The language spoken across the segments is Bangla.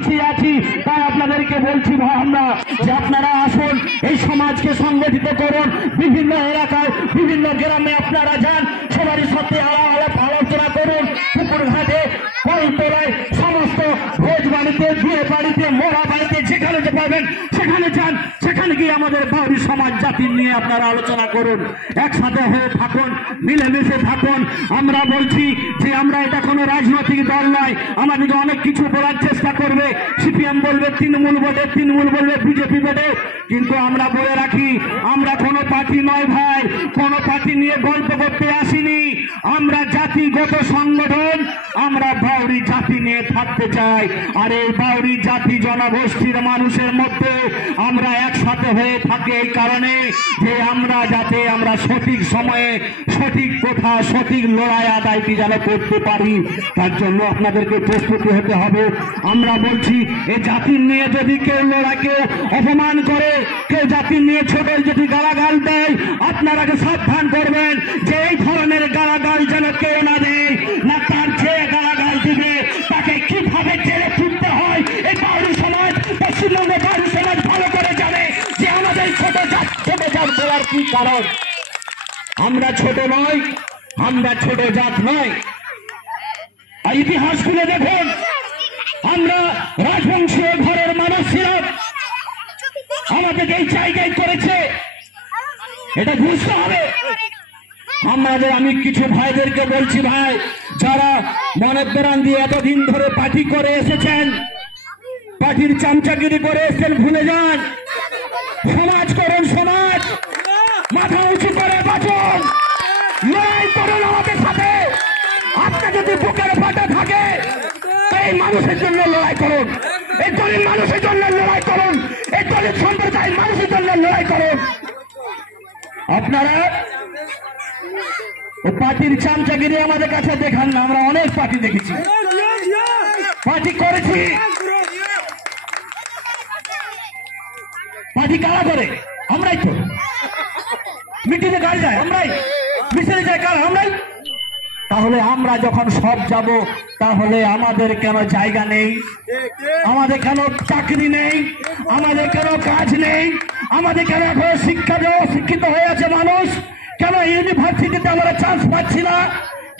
আছি তাই আপনাদেরকে বলছি ভাই আমরা যে আপনারা আসুন এই সমাজকে সংগঠিত করুন। বিভিন্ন এলাকায় বিভিন্ন গ্রামে আপনারা যান, সবারই সাথে আলোচনা করুন। পুকুর ঘাটে, কলতলায়, সমস্ত ভোজ বাড়িতে, বিয়ে বাড়িতে, মোড়া বাড়িতে, যেখানে যে পাবেন সেখানে যান। সেখানে গিয়ে আমাদের বাউরি সমাজ জাতির নিয়ে আপনারা আলোচনা করুন। একসাথে হয়ে থাকুন, মিলেমিশে থাকুন। আমরা বলছি যে আমরা এটা কোনো রাজনৈতিক দল নয়। আমাদেরকে অনেক কিছু বলার চেষ্টা করবে, সিপিএম বলবে তৃণমূল বটে, তৃণমূল বলবে বিজেপি বটে, কিন্তু আমরা বলে রাখি আমরা কোনো পার্টি নয় ভাই, কোনো পার্টি নিয়ে গল্প করতে আসিনি। আমরা জাতিগত সংগঠন, আমরা বাউরি জাতি নিয়ে থাকতে চাই। আর এই বাউরি জাতি জনগোষ্ঠীর মানুষের মধ্যে আমরা একসাথে হয়ে থাকি এই কারণে যে আমরা যাতে আমরা সঠিক সময়ে সঠিক কথা সঠিক লড়াই আদায়টি যেন করতে পারি, তার জন্য আপনাদেরকে প্রস্তুতি হতে হবে। আমরা বলছি এই জাতির নিয়ে যদি কেউ লড়াই, কেউ অপমান করে, কেউ জাতির নিয়ে ছোট যদি গালাগাল দেয়, আপনারা সাবধান করবেন যে এই ধরনের গালাগাল যেন কেউ না দেয়, না তার যে গালাগাল দিবে তাকে কিভাবে জেলে তুলতে হয়। এই বাউরি সমাজ, পশ্চিমবঙ্গের বাউরি সমাজ ভালো করে জানে যে আমাদের ছোট জাত বলার কি কারণ। আমরা ছোট নয়, আমরা ছোট জাত নয়। ইতিহাস খুলে দেখুন, আমরা রাজবংশীয় ঘরের মানুষ ছিলাম, আমাদের এই জায়গায় করেছে, এটা বুঝতে হবে আমাদের। আমি কিছু ভাইদেরকে বলছি, ভাই যারা মনের প্রাণ দিয়ে এতদিন ধরে পার্টি করে এসেছেন, পার্টির চামচাগিরি করে এসেছেন, ভুলে যান। সমাজ করুন, সমাজ মাথা উঁচু করে বাঁচুন, লড়াই করুন আমাদের সাথে। আপনার যদি বুকের ফাটা থাকে এই মানুষের জন্য লড়াই করুন, এই দলিত মানুষের জন্য লড়াই করুন, এই দলিত সম্প্রদায়ের মানুষের জন্য লড়াই করুন। আপনারা পার্টির চামচাগিরি আমাদের কাছে দেখান না, আমরা অনেক পার্টি দেখেছি, পার্টি করেছি। পার্টি কারা করে? আমরাই তো। মিটিংয়ে গাড়ি যায় আমরাই, মিছিলে যায় কারা? আমরাই। তাহলে আমরা যখন সব যাব, তাহলে আমাদের কেন জায়গা নেই? আমাদের কেন চাকরি নেই? আমাদের কেন কাজ নেই? আমাদের কেন এখন শিক্ষিত হয়ে আছে মানুষ? কেন ইউনিভার্সিটিতে আমরা চান্স পাচ্ছি না?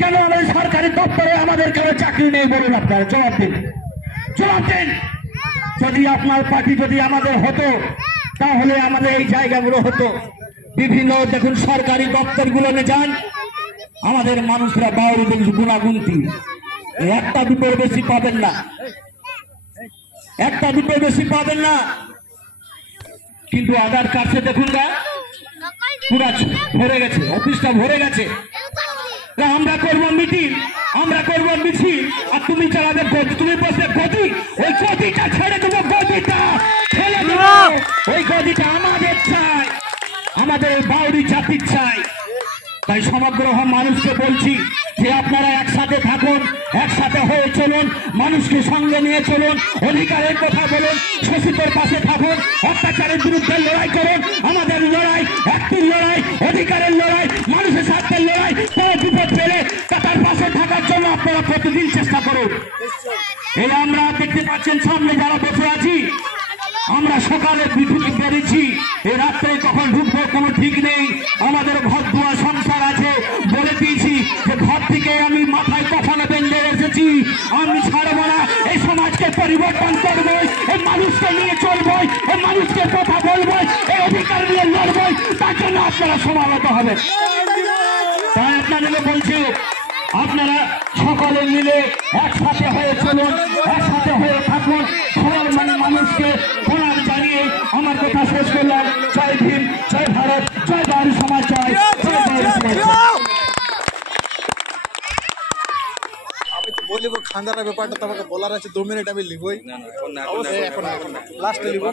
কেন আমাদের সরকারি দপ্তরে আমাদের কেন চাকরি নেই? বলুন আপনারা, জবাব দিন, জবাব দিন। যদি আপনার পার্টি যদি আমাদের হতো, তাহলে আমাদের এই জায়গাগুলো হতো। বিভিন্ন দেখুন সরকারি দপ্তরগুলোতে যান, আমাদের মানুষরা বাউরিদের গুণাগুন্তি, একটা দুটোর বেশি পাবেন না, একটা দুটোর বেশি পাবেন না। কিন্তু আধার কার্ডে দেখুন না, পুরা ভরে গেছে, অফিসটা ভরে গেছে। আমরা করবো মিটিং, আমরা করবো মিছিল, আর তুমি চালাবে গদি, তুমি বসে গদি, ওই গদিটা ছেড়ে দেবো, গদিটা ছেড়ে দেবো। ওই গদিটা আমাদের চাই, আমাদের বাউরি জাতির চাই। তাই সমগ্র মানুষকে বলছি যে আপনারা একসাথে থাকুন, একসাথে হয়ে চলুন, মানুষকে সঙ্গে নিয়ে চলুন, অধিকারের কথা বলুন, শোষিতের পাশে থাকুন, অত্যাচারের বিরুদ্ধে লড়াই করুন। আমাদের লড়াই একটি লড়াই, অধিকারের লড়াই, মানুষের স্বার্থের লড়াই। কোনো বিপদ পেলে তার পাশে থাকার জন্য আপনারা প্রতিদিন চেষ্টা করুন। এই আমরা দেখতে পাচ্ছেন সামনে যারা বসে আছি, আমরা সকালে বিদ্যুৎ বেরিয়েছি, এই রাত্রে কখন ঢুকবো কোনো ঠিক নেই। আমাদের ঘর দুয়ার সংসার আছে, বলে দিয়েছি যে ঘর থেকে আমি মাথায় কখনো বেঁধে এসেছি, আমি ছাড়বো না। এই সমাজকে পরিবর্তন করবো, এই মানুষকে নিয়ে চলবো, এই মানুষকে কথা বলবো, এই অধিকার নিয়ে লড়বো। তার জন্য আপনারা সমাবেত হবে। তাই আপনাদেরকে বলছি, আপনারা সকলে মিলে একসাথে হয়ে চলুন, একসাথে হয়ে থাকুন। সবার মানুষকে প্রণাম জানিয়ে আমার কথা শেষ করলাম। জয় ভীম, জয় ভারত, জয় বাউরি সমাজ, জয় বাউরি সমাজ। আমি তো বলিব খান্দার ব্যাপারটা তোমাকে বলার আছে, 2 মিনিট আমি লিখবই, অবশ্যই এখন লাস্টে লিখব।